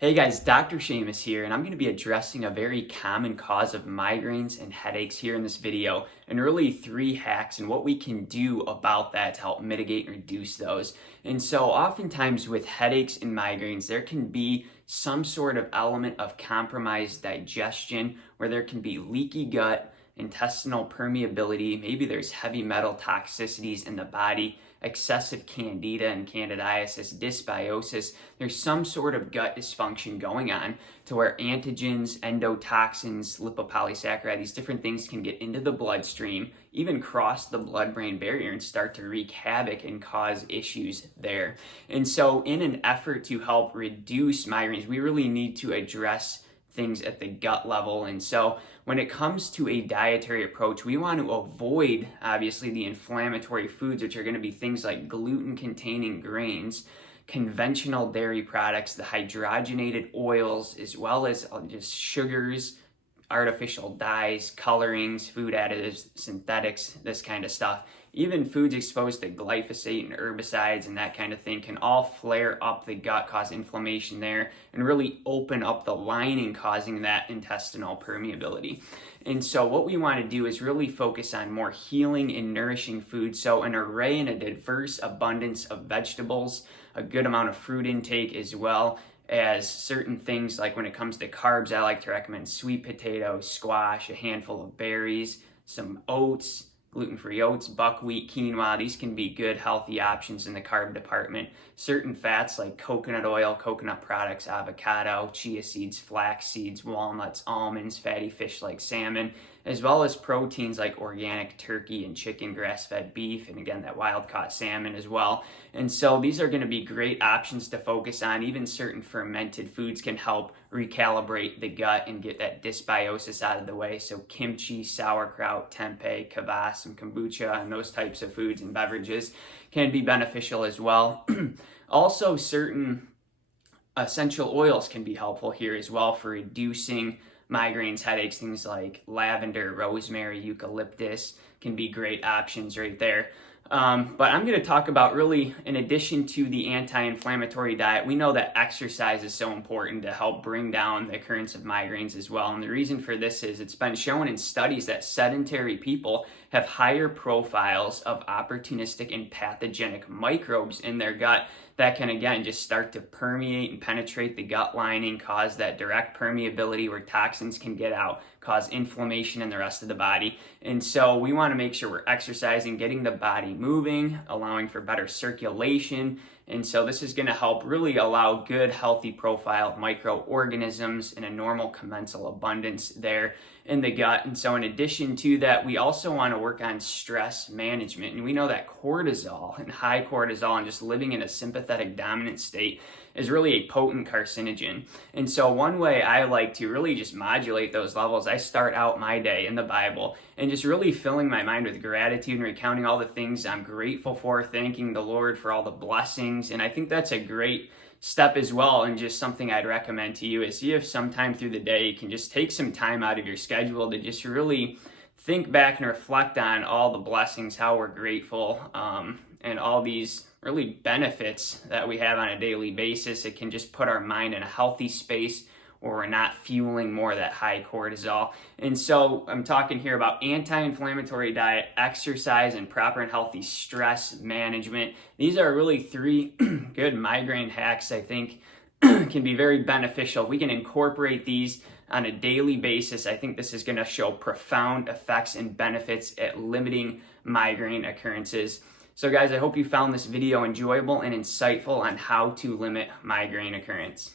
Hey guys, Dr. Seamus here, and I'm going to be addressing a very common cause of migraines and headaches here in this video, and really 3 hacks and what we can do about that to help mitigate and reduce those. And so oftentimes with headaches and migraines, there can be some sort of element of compromised digestion where there can be leaky gut, intestinal permeability, maybe there's heavy metal toxicities in the body, excessive candida and candidiasis, dysbiosis. There's some sort of gut dysfunction going on to where antigens, endotoxins, lipopolysaccharide, these different things can get into the bloodstream, even cross the blood-brain barrier and start to wreak havoc and cause issues there. And so in an effort to help reduce migraines, we really need to address things at the gut level. And so when it comes to a dietary approach, we want to avoid obviously the inflammatory foods, which are going to be things like gluten containing grains, conventional dairy products, the hydrogenated oils, as well as just sugars, artificial dyes, colorings, food additives, synthetics, this kind of stuff. Even foods exposed to glyphosate and herbicides and that kind of thing can all flare up the gut, cause inflammation there, and really open up the lining, causing that intestinal permeability. And so what we want to do is really focus on more healing and nourishing foods. So an array and a diverse abundance of vegetables, a good amount of fruit intake, as well as certain things like when it comes to carbs, I like to recommend sweet potatoes, squash, a handful of berries, some oats, gluten-free oats, buckwheat, quinoa. These can be good, healthy options in the carb department. Certain fats like coconut oil, coconut products, avocado, chia seeds, flax seeds, walnuts, almonds, fatty fish like salmon, as well as proteins like organic turkey and chicken, grass-fed beef, and again, that wild-caught salmon as well. And so these are going to be great options to focus on. Even certain fermented foods can help recalibrate the gut and get that dysbiosis out of the way. So kimchi, sauerkraut, tempeh, kvass, some kombucha, and those types of foods and beverages can be beneficial as well. Also, certain essential oils can be helpful here as well for reducing migraines, headaches. Things like lavender, rosemary, eucalyptus can be great options right there. But I'm going to talk about really, in addition to the anti-inflammatory diet, we know that exercise is so important to help bring down the occurrence of migraines as well. And the reason for this is it's been shown in studies that sedentary people have higher profiles of opportunistic and pathogenic microbes in their gut that can, again, just start to permeate and penetrate the gut lining, cause that direct permeability where toxins can get out, cause inflammation in the rest of the body. And so we want to make sure we're exercising, getting the body moving, allowing for better circulation. And so this is going to help really allow good, healthy profile of microorganisms in a normal commensal abundance there in the gut. And so in addition to that, we also want to work on stress management. And we know that cortisol and high cortisol and just living in a sympathetic dominant state is really a potent carcinogen. And so one way I like to really just modulate those levels, I start out my day in the Bible and just really filling my mind with gratitude and recounting all the things I'm grateful for, thanking the Lord for all the blessings. And I think that's a great step as well, and just something I'd recommend to you is you have some time through the day, you can just take some time out of your schedule to just really think back and reflect on all the blessings, how we're grateful, and all these really benefits that we have on a daily basis. It can just put our mind in a healthy space where we're not fueling more of that high cortisol. And so I'm talking here about anti-inflammatory diet, exercise, and proper and healthy stress management. These are really 3 good migraine hacks I think can be very beneficial. We can incorporate these on a daily basis. I think this is going to show profound effects and benefits at limiting migraine occurrences. So guys, I hope you found this video enjoyable and insightful on how to limit migraine occurrence.